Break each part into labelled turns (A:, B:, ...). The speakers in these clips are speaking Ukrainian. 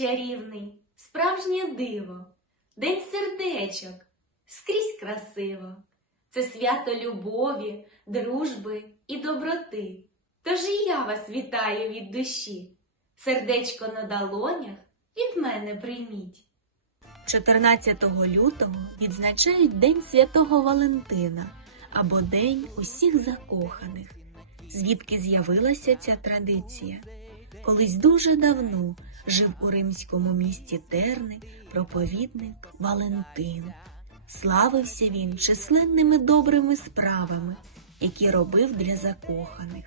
A: красиво, День сердечок, скрізь красиво. Це свято любові, дружби і доброти. Тож і я вас вітаю від душі. Сердечко на долонях від мене прийміть. 14 лютого відзначають День Святого Валентина або День усіх закоханих. Звідки з'явилася ця традиція? Колись дуже давно жив у римському місті Терни проповідник Валентин. Славився він численними добрими справами, які робив для закоханих.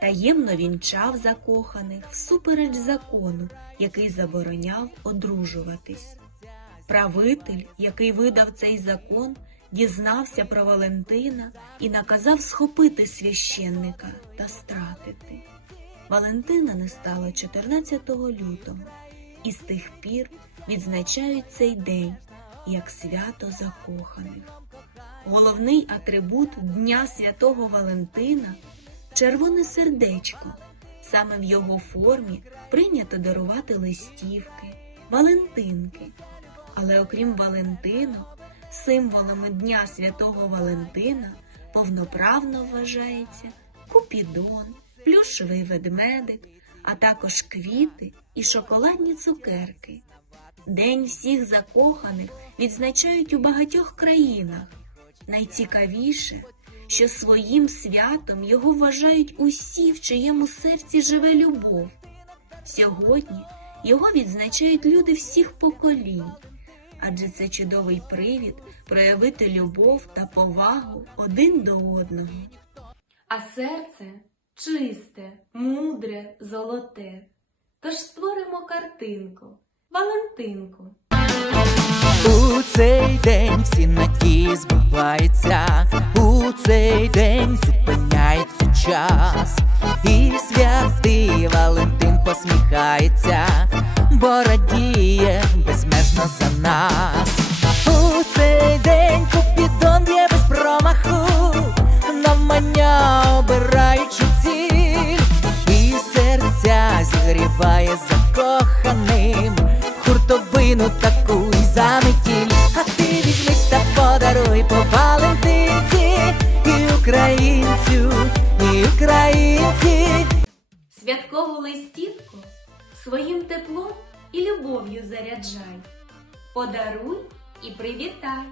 A: Таємно вінчав закоханих всупереч закону, який забороняв одружуватись. Правитель, який видав цей закон, дізнався про Валентина і наказав схопити священника та стратити. Валентина не стало 14 лютого, і з тих пір відзначають цей день як свято закоханих. Головний атрибут Дня Святого Валентина червоне сердечко. Саме в його формі прийнято дарувати листівки, валентинки. Але окрім Валентину, символами Дня Святого Валентина повноправно вважається Купідон, плюшевий ведмедик, а також квіти і шоколадні цукерки. День всіх закоханих відзначають у багатьох країнах. Найцікавіше, що своїм святом його вважають усі, в чиєму серці живе любов. Сьогодні його відзначають люди всіх поколінь, адже це чудовий привід проявити любов та повагу один до одного. А серце чисте, мудре, золоте. Тож створимо картинку, Валентинку.
B: У цей день всі надії збуваються, у цей день зупиняється час, і святий Валентин посміхається, бо радіє безмежно за нас. Хуртовину таку і за метіль а ти візьми та подаруй по Валентинці і українцю, і українці.
A: Святкову листівку своїм теплом і любов'ю заряджай. Подаруй і привітай.